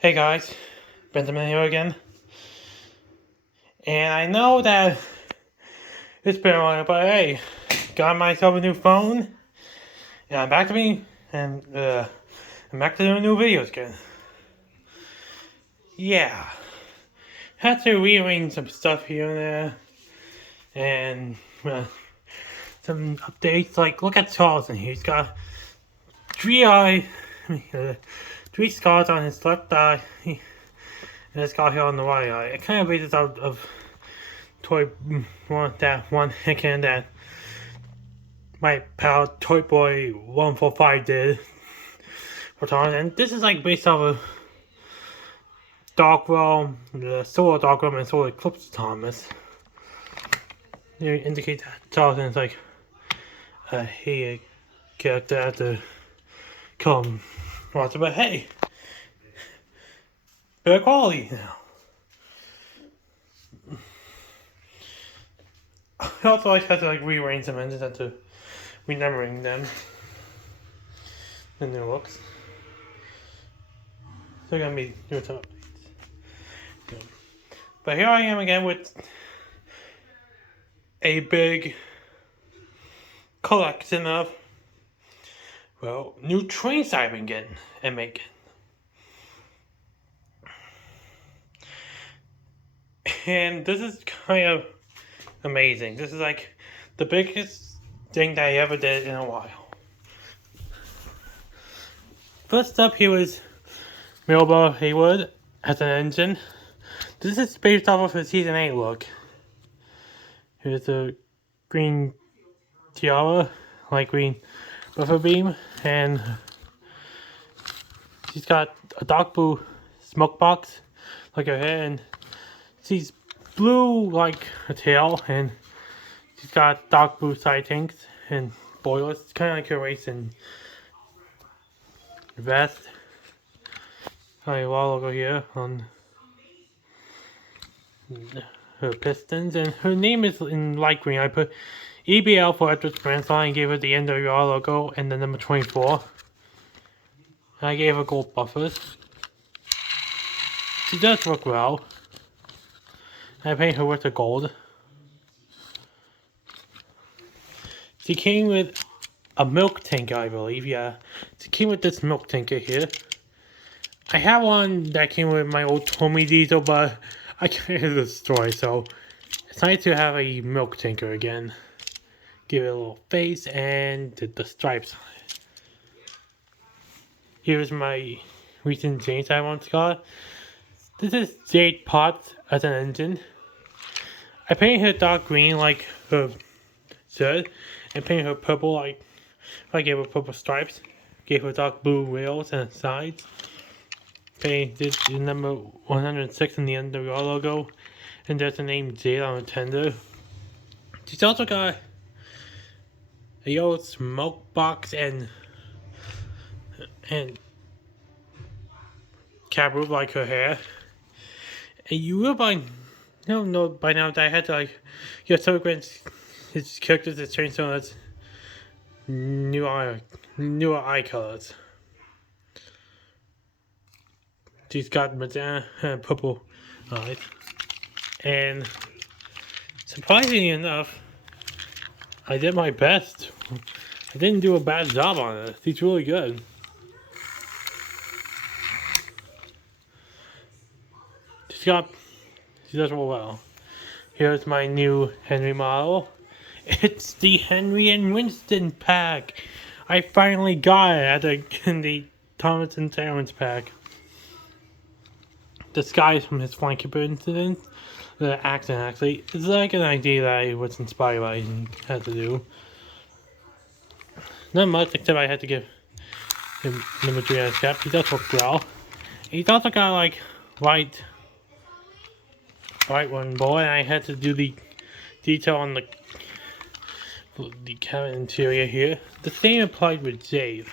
Hey guys, Benjamin here again. And I know that it's been a while, but hey, got myself a new phone. And I'm back to me, and I'm back to doing new videos again. Yeah. Had to rearrange some stuff here and there. And some updates, like look at Charles in here. He's got three scars on his left eye. And a scar here on the right eye. It kind of based out of Toy one again that my pal Toy Boy 145 did for Thomas, and this is like based off of Dark Realm, the Solar Dark Realm, and Solar Eclipse Thomas. They indicate that Charles is like a character at the come watch it, but hey, better quality now. I also like had to rearrange them and just had to renumbering them. The new looks. They're gonna be new updates. But here I am again with a big collection of new trains I've been getting and making. And this is kind of amazing. This is like the biggest thing that I ever did in a while. First up here was Mirabelle Haywood as an engine. This is based off of a season 8 look. Here's a green tiara, like green buffer beam, and she's got a dark blue smoke box like her hair, and she's blue like a tail, and she's got dark blue side tanks and boilers. It's kind of like her race and vest. I have a logo here on her pistons, and her name is in light green. I put EBL for Edward's grandson and gave her the NWR logo and the number 24. And I gave her gold buffers. She does look well. I paint her with the gold. She came with a milk tanker, I believe, yeah. She came with this milk tanker here. I have one that came with my old Tommy Diesel, but I can't hit the story, so it's nice to have a milk tanker again. Give it a little face and the stripes on it. Here's my recent Jade I once got. This is Jade Potts as an engine. I painted her dark green like her shirt, and painted her purple like I gave her purple stripes. Gave her dark blue rails and sides. Painted the number 106 in the underwear logo, and there's the name Jade on the tender. She's also got a yellow smoke box and cap roof like her hair. And you will know by now that I had to get so Grant his characters to change some of his newer eye colors. She's got magenta and purple eyes. And surprisingly enough, I did my best. I didn't do a bad job on it. She's really good. She does real well. Here's my new Henry model. It's the Henry and Winston pack. I finally got it in the Thomas and Terrence pack. This guy is from his Flying Keeper incident. The accent actually. It's like an idea that I was inspired by and had to do. Not much except I had to give him number 3 as cap. He does look well. He's also got white one boy, and I had to do the detail on the cabin interior here. The same applied with Jade.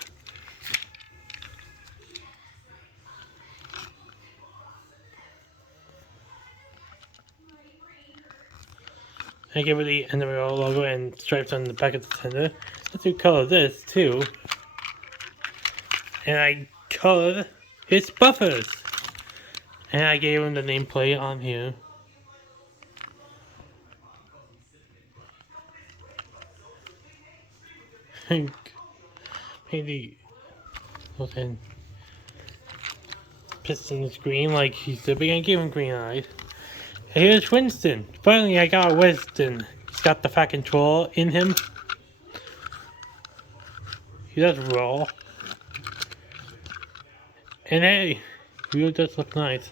I gave her the NWR logo and stripes on the back of the tender. Let's recolor this too. And I colored his buffers. And I gave him the nameplate on here. Maybe then Piston's green like he's the big. I gave him green eyes. Here's Winston. Finally, I got Winston. He's got the fat control in him. He does roll. And hey, he really does look nice.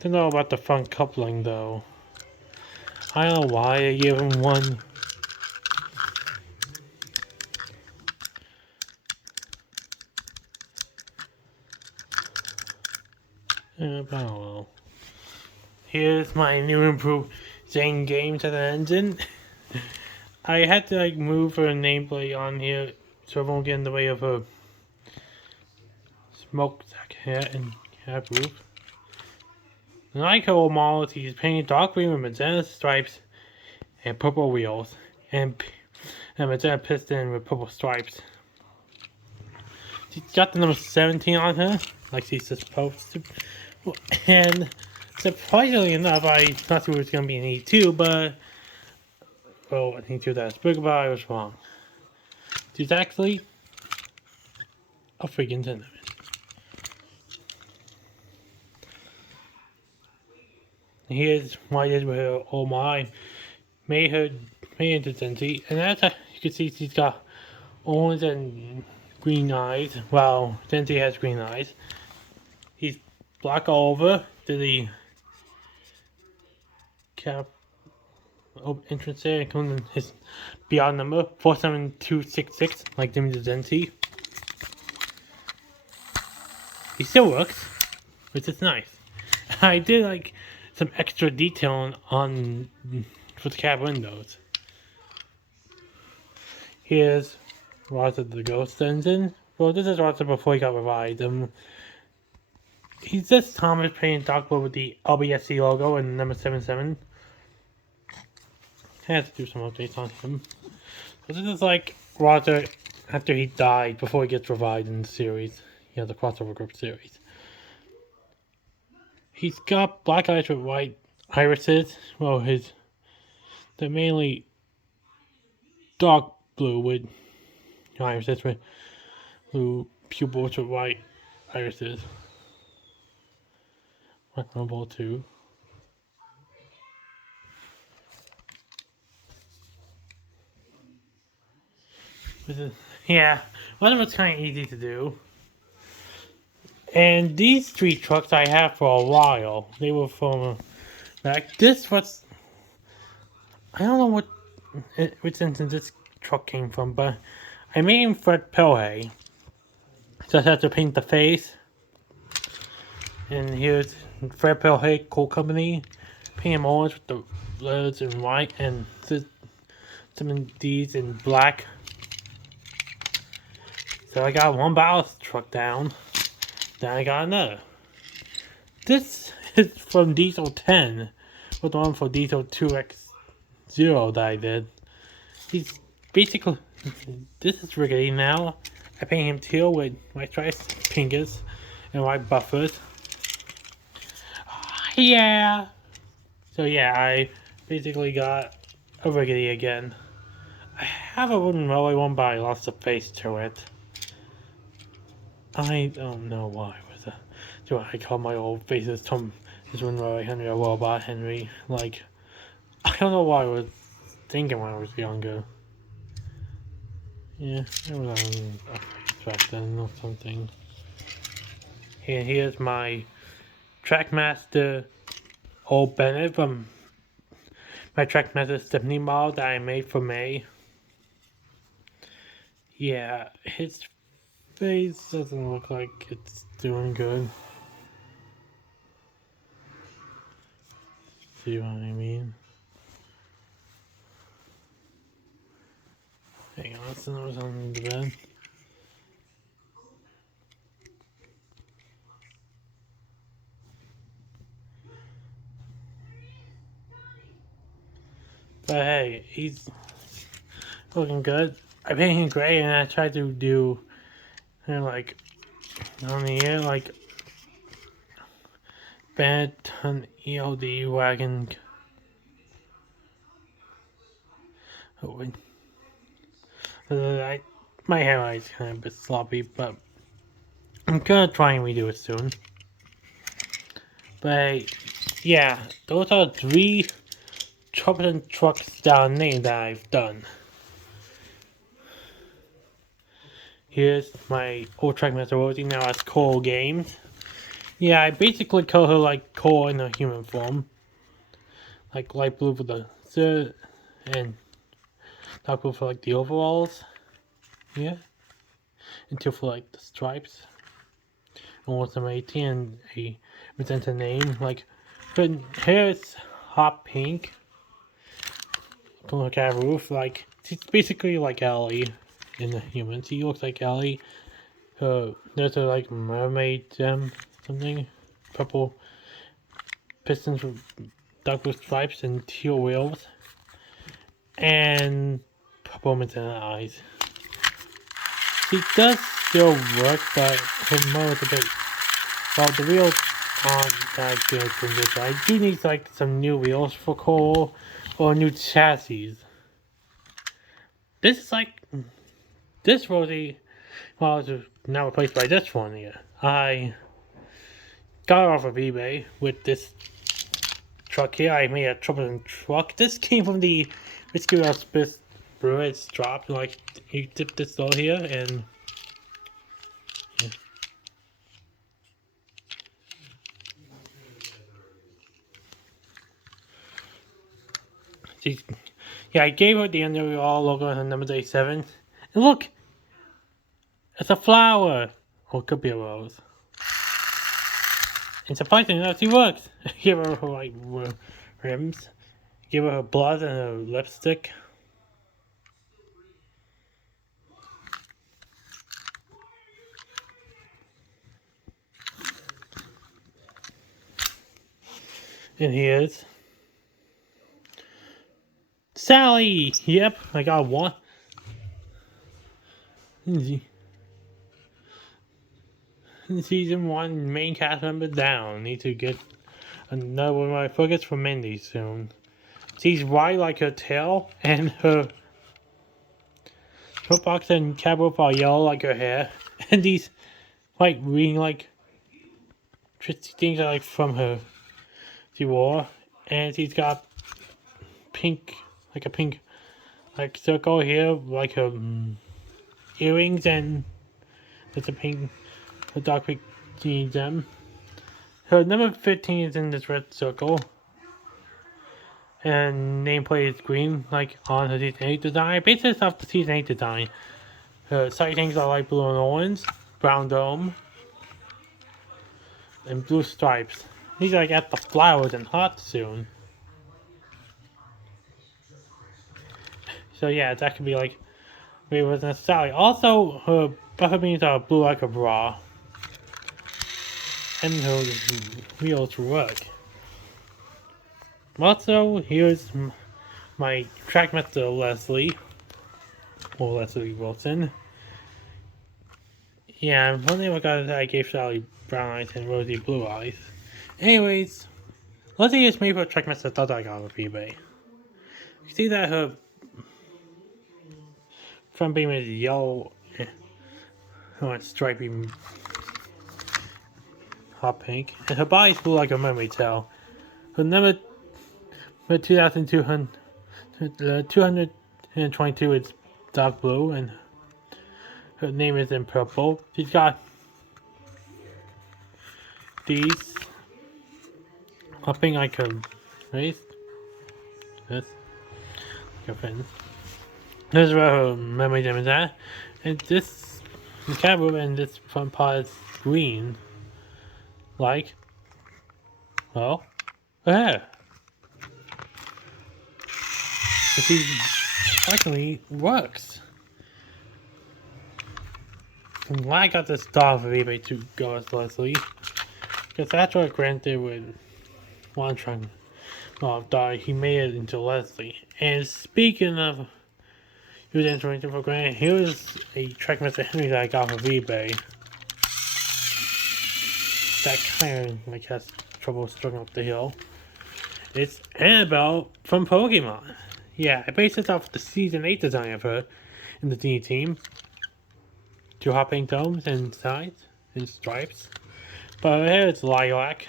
Don't know about the front coupling though. I don't know why I gave him one. But oh well. Here's my new improved Zane Games as an engine. I had to like move her nameplate on here so it won't get in the way of her smoke sack hat and cap roof. And like her old model, he's painted dark green with magenta stripes and purple wheels, and magenta piston with purple stripes. She's got the number 17 on her, like she's supposed to. And surprisingly enough, I thought it was going to be an E2, but well, an E2 that's bigger, but I was wrong. She's actually a freaking cinnamon. Here's what I did with her. Oh my, made into Denti, and as you can see, she's got orange and green eyes. Well, Denti has green eyes. He's black all over to the cap entrance there, including his beyond number 47266, like Jimmy the Denti. He still works, which is nice. I did like some extra detail on for the cab windows. Here's Roger the Ghost Engine. Well, this is Roger before he got revived. He's just Thomas painted dark blue with the LBSC logo and number 77. I had to do some updates on him. So this is like Roger after he died before he gets revived in the series. You know, the crossover group series. He's got black eyes with white irises. Well, they're mainly dark blue with irises with blue pupils with white irises. Ball 2. Yeah, one of it's kind of easy to do. And these 3 trucks I have for a while. They were from back. This was, I don't know which instance this truck came from, but I made him Fred Pelhay. Just have to paint the face. And here's Fred Pelhay Coal Company. Paint him orange with the letters in white and some of these in black. So I got one ballast truck down. Then I got another. This is from Diesel 10. With the one for Diesel 2X0 that I did. He's basically, this is rickety now. I paint him teal with white stripes, pinkus, and white buffers. Yeah. So yeah, I basically got a rickety again. I have a wooden railway one, but I lost the face to it. I don't know why. Do I call my old faces Tom is wooden railway Henry a robot Henry? Like, I don't know why I was thinking when I was younger. Yeah, it was a face back then or something. And here's my Trackmaster Old Bennett from my Trackmaster Stephanie model that I made for May. Yeah, his face doesn't look like it's doing good. See what I mean? Hang on, let's know what's on the bed. But hey, he's looking good. I painted him gray and I tried to do, like, on the ear, like, Benton ELD wagon. Oh, wait. My hair is kind of a bit sloppy, but I'm gonna try and redo it soon. But yeah, those are 3 Trouble Truck style names that I've done. Here's my old Trackmaster Rosie, now as Cole Games. Yeah, I basically call her like Cole in a human form. Like light blue for the shirt and dark blue for like the overalls. Yeah. And two for like the stripes. And what's number 18 and a presenter name. Like her hair is hot pink. Look at her roof, like she's basically like Ellie in the human. She looks like Ellie. There's a like mermaid something. Purple pistons with dark blue stripes and teal wheels. And purple in the eyes. She does still work, but her mode is a bit. Well, the wheels aren't that good from this. I do need like some new wheels for Cole or new chassis. This is like this Rosie. Well, it's now replaced by this one here. I got it off of eBay with this truck here. I made a troublesome truck. This came from the Whiskey Spitz brewer. It's dropped. Like you dip this all here and. Yeah, I gave her the underall logo on number 87. And look! It's a flower! Or it could be a rose. And surprisingly enough, she works! Give her her like rims. Give her her blood and her lipstick. And here's Sally! Yep, I got one. Season 1 main cast member down. Need to get another one of my focus for Mindy soon. She's white like her tail, and her footbox and cat roof are yellow like her hair. And these white green like twisty things are like from her she wore. And she's got pink, like a pink like circle here, like her earrings, and there's a pink, a dark pink gem. Her number 15 is in this red circle. And nameplate is green, like on her Season 8 design. Basically, it's off the Season 8 design. Her sightings are like blue and orange, brown dome, and blue stripes. These are like at the flowers and hot soon. So yeah, that could be like maybe it wasn't Sally. Also, her buffer beans are blue like a bra. And her wheels work. Also, here's my Trackmaster Leslie. Or Leslie Wilson. Yeah, one thing I gave Sally brown eyes and Rosie blue eyes. Anyways, Leslie is made for Trackmaster that I got off eBay. You see that her front beam is yellow and stripy hot pink. And her body's blue like a mermaid tail. Her number 222 is dark blue, and her name is in purple. She's got these hopping like a race. This like a fin. This is where her memory gem is at. And this cat room and this front part is green. Like, well, her hair. She actually works. I'm glad I got this doll for eBay to go as Leslie. Because that's what Grant did with one trunk. Well, die, he made it into Leslie. And speaking of use information for Grant, here's a Trackmaster Henry that I got from eBay. That kind of like has trouble struggling up the hill. It's Anabel from Pokemon. Yeah, I based this off the Season 8 design of her in the Genie team. 2 hopping domes and sides and stripes. But here it's lilac.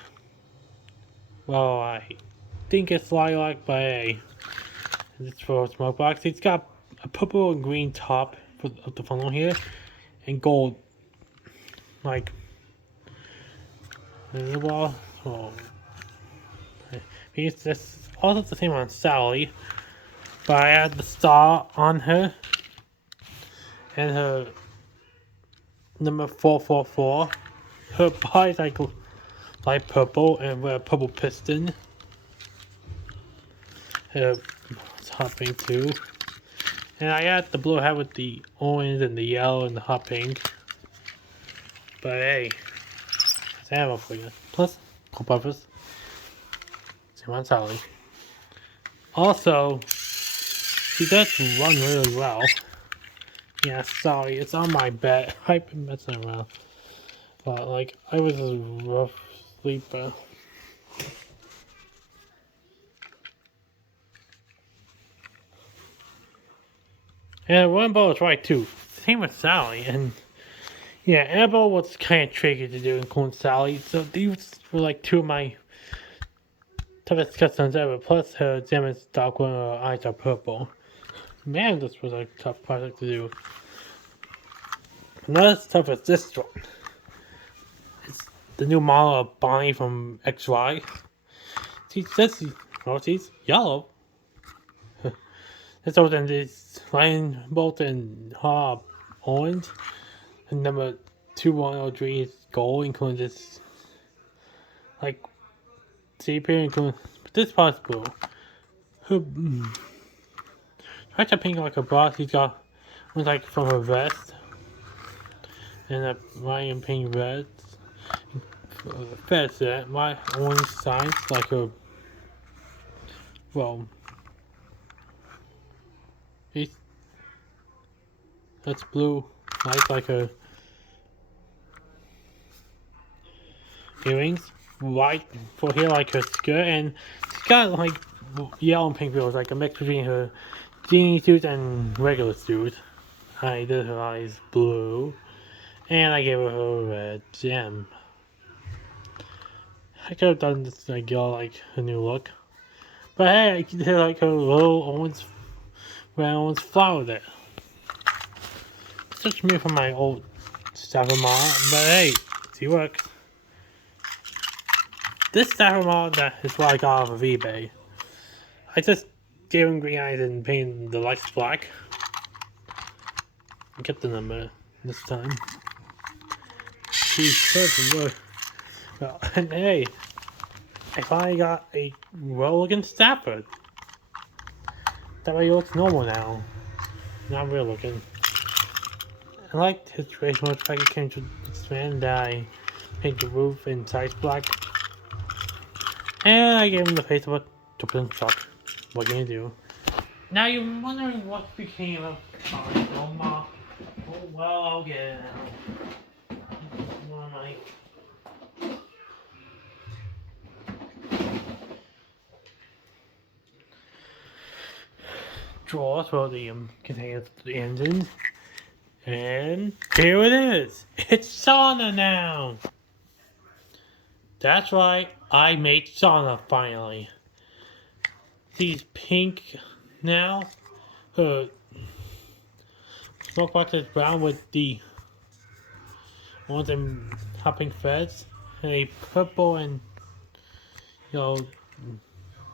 Well, I think it's lilac, but hey, it's for smoke box. It's got a purple and green top of the funnel here, and gold, like, well, oh, it's just also the same on Sally, but I had the star on her, and her number 444. Her body's like light purple and with a purple piston. Her hopping too. And I got the blue hat with the orange and the yellow and the hot pink. But hey, it's ammo for you. Plus, cool buffers. Same on Sally. Also, she does run really well. Yeah, sorry, it's on my bed. I've been messing around. But, like, I was a rough sleeper. And Rainbow is right too. Same with Sally. And yeah, Annabelle was kind of tricky to do, including Sally. So these were like 2 of my toughest customs ever. Plus her Gemma's dark one, her eyes are purple. Man, this was a tough project to do. Not as tough as this one. It's the new model of Bonnie from XY. She's yellow. It's older than this Lion Bolt and Hob orange. And number 2103 is gold, including this, like, sepia, including, but this part's blue. Her, try to pink like a bra, she's got, one's like from her vest. And a lion pink red. That's it. My orange signs, like a, well, that's blue, like a earrings, white for here like her skirt, and she's got like yellow and pink wheels, like a mix between her genie suit and regular suit. I did her eyes blue, and I gave her a red gem. I could have done this like girl like her new look, but hey, I did like her little orange flower there. Such me from my old Staffer model, but hey, she works. This Staffer model that is what I got off of eBay. I just gave him green eyes and painted the lights black. I kept the number this time. She should work. Well, and hey, I finally got a well-looking Stafford. That way he looks normal now. Not real looking. I liked his race mode fact it came to expand that I painted the roof and sides black. And I gave him the face of a Dublin truck. What can you do? Now you're wondering what became of Mama. Oh well, I'll get it now. What am I? Drawers for the containers of the engine. And here it is! It's Shauna now! That's right, I made Shauna finally. She's pink now. Her smoke box is brown with the ones and hopping threads. And a purple and yellow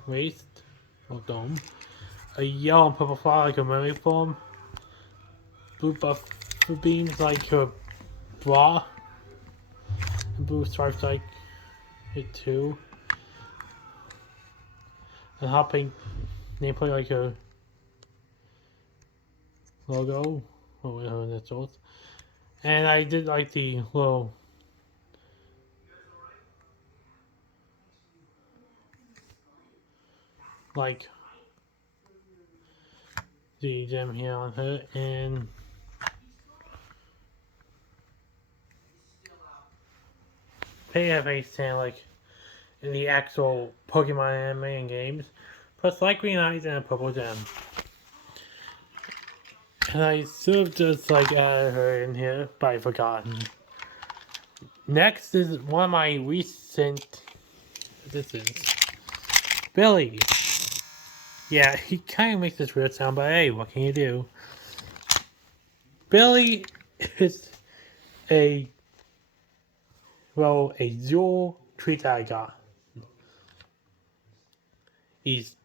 waist or dome. A yellow and purple flower like a mermaid form. Blue buff beams like her bra. And blue stripes like it too. And hopping nameplate like her logo. Oh, her initials. And I did like the little like the gem here on her, and pay a face stand like in the actual Pokemon anime and games, plus light green eyes and a purple gem. And I sort of just like added her in here, but I forgot. Next is one of my recent. This is Billy. Yeah, he kind of makes this weird sound, but hey, what can you do? Billy is a jewel treat that I got. He's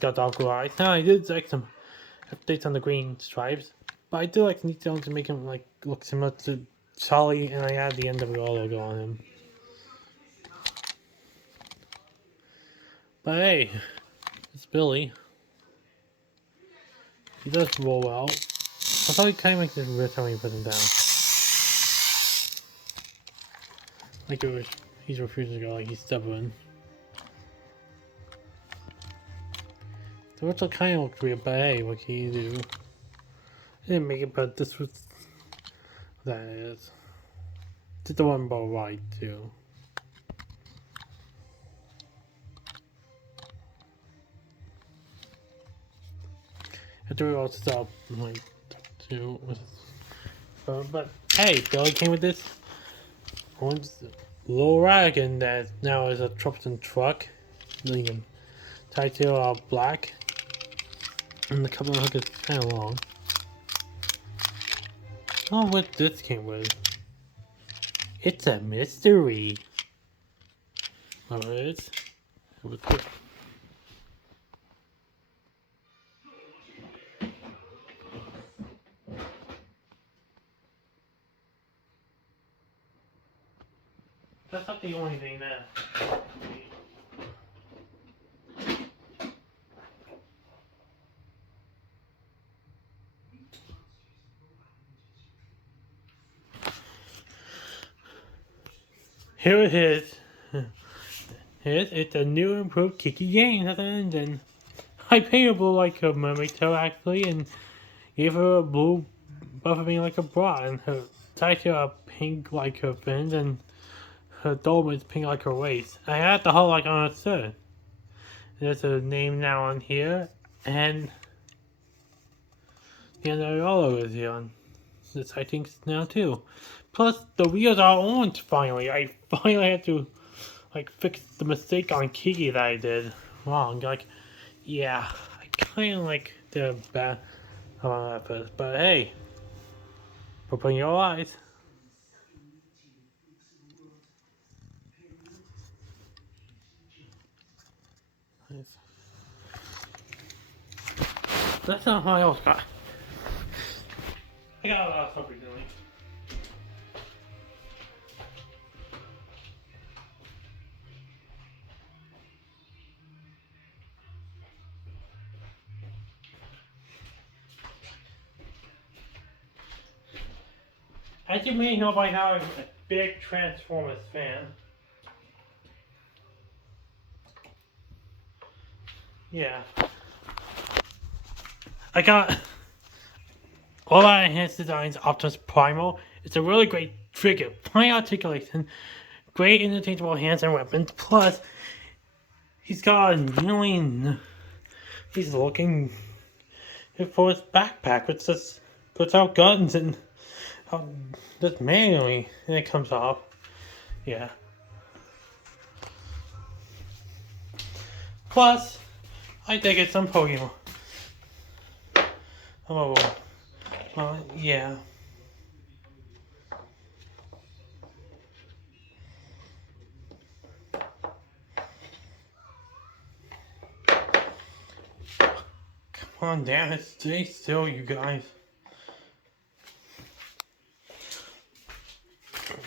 got dark blue eyes. Now I did like some updates on the green stripes, but I do like details to make him like look similar to Charlie, and I add the NWO logo on him. But hey, it's Billy. He does roll well. I thought he kind of makes this weird time when you put him down. Like he's refusing to go, like he's stubborn. The ritual kind of looks weird, but hey, what can you do? I didn't make it, but this was... That is. Did the one about right, too. I do all stuff, like, too. But hey, Billy came with this little wagon that now is a troublesome truck. Tied to black. And the couple of hook is kind of long. Oh, what this came with? It's a mystery. Oh, it is? It was good. That's not the only thing that... Here it is. It's a new improved Kiki game as an engine. I painted blue like a mermaid tail actually, and gave her a blue buff being like a bra, and her tights are pink like her fins, and her dome is pink like her waist. I had the whole like on her shirt. There's a name now on here, and the Anabel is here on this I think now too. Plus the wheels are orange finally. I finally had to like fix the mistake on Kiki that I did wrong. Like, yeah, I kind of like the bad about that first, but hey, open your eyes. That's not what I else got. I got a lot of stuff we're doing. As you may know by now, I'm a big Transformers fan. Yeah. I got all that enhanced designs Optimus Primal. It's a really great figure. Plenty of articulation, great interchangeable hands and weapons. Plus, he's got a million. He's looking for his backpack, which just puts out guns and just manually, and it comes off. Yeah. Plus, I did get some Pokemon. Oh, yeah. Come on, damn it, stay still, you guys.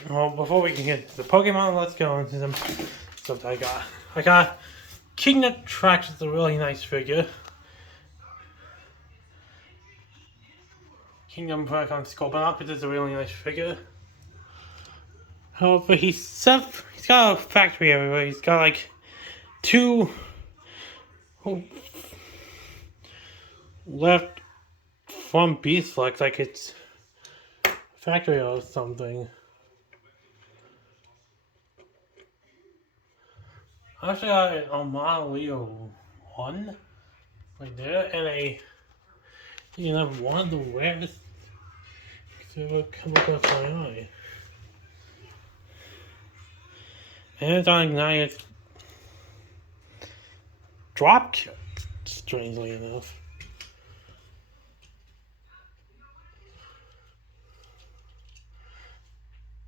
Well, before we can get to the Pokemon, let's go into some stuff that I got. I got Kingdom Tracks with a really nice figure. Kingdom Track on Sculpin Up, it is a really nice figure. However, he's got a factory everywhere. He's got like two left front beast flex, like it's factory or something. I actually got a Model Leo 1 right there, and one of the rarest. So it come across my eye. And it's on Ignited Dropkick, strangely enough.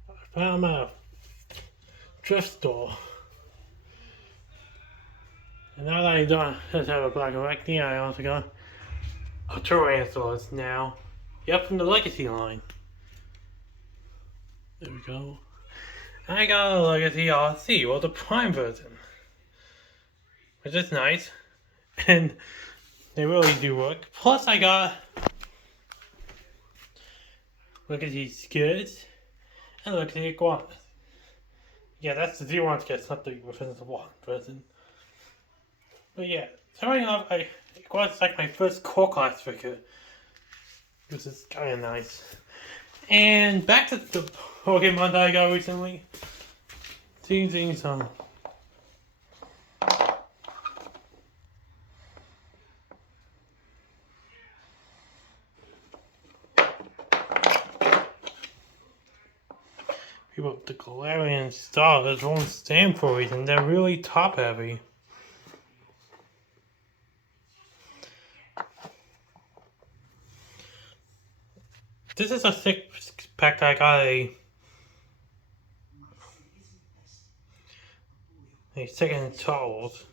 I found him at a thrift store. And now that I don't just have a black and white thing, I also got a Tyrannosaurus now. Yep, from the Legacy line. There we go. I got a Legacy RC, well, the Prime version. Which is nice. And they really do work. Plus, I got Legacy Skids and Legacy Iguanas. Yeah, that's the Z1 to get something within the one version. But yeah, starting off, Iguana's like my first core class figure. Which is kind of nice. And back to the Pokemon that I got recently. Seeing some. People, the Galarian stars won't stand for a reason. They're really top heavy. This is a 6-pack that I got a second Charles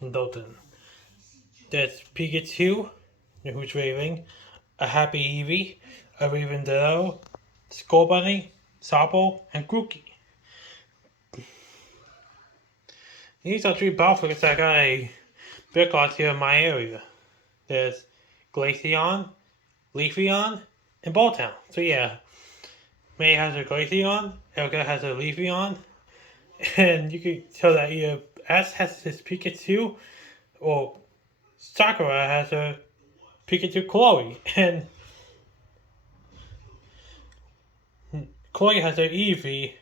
in Dalton. There's Pikachu, who's raving, a Happy Eevee, a Ravendell, Skullbunny, Sobble, and Grookey. These are 3 battle figures that I got a big lot here in my area. There's Glaceon, Leafeon, and Balltown. So yeah, May has a Glaceon, Elga has a Leafeon, and you can tell that either Ash has his Pikachu, or Sakura has a Pikachu Chloe, and Chloe has an Eevee,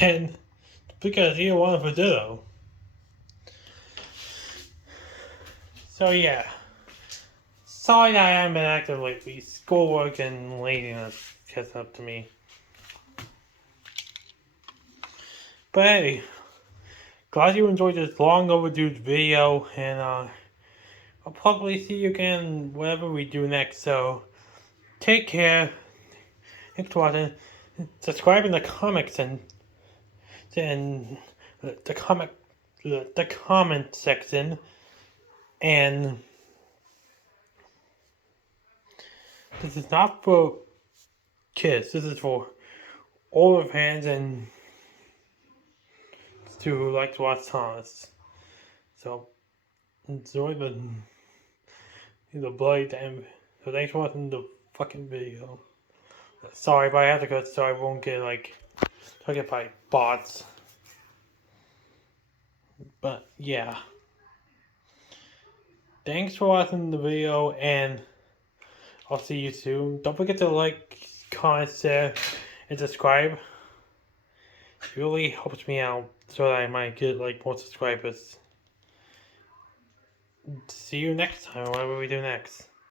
and because either one of a Ditto. So yeah. Sorry that I haven't been active lately. Schoolwork and laziness catch up to me. But hey, glad you enjoyed this long overdue video, and I'll probably see you again whatever we do next. So take care. Thanks for watching. Subscribe in the comics and the comment section, and this is not for kids. This is for older fans and who like to watch Thomas. So enjoy the bloody damn. So thanks for watching the fucking video. Sorry, but I have to go so I won't get targeted by bots. But yeah. Thanks for watching the video, and I'll see you soon. Don't forget to like, comment, share, and subscribe. It really helps me out so that I might get more subscribers. See you next time, whatever we do next.